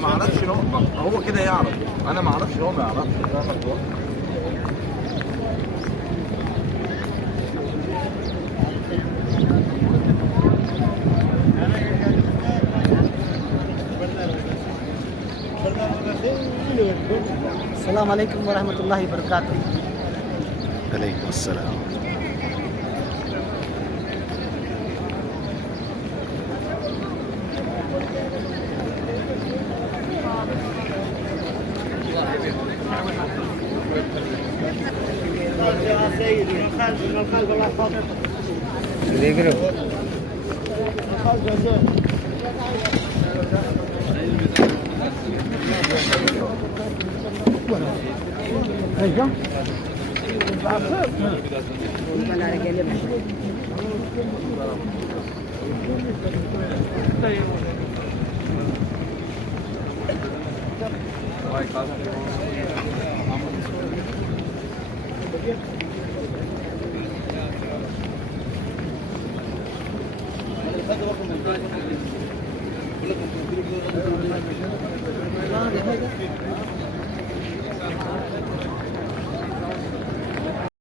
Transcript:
ما اعرفش هو كده يعرف، انا ما اعرفش هو ما يعرفش. السلام عليكم ورحمة الله وبركاته. عليكم السلام.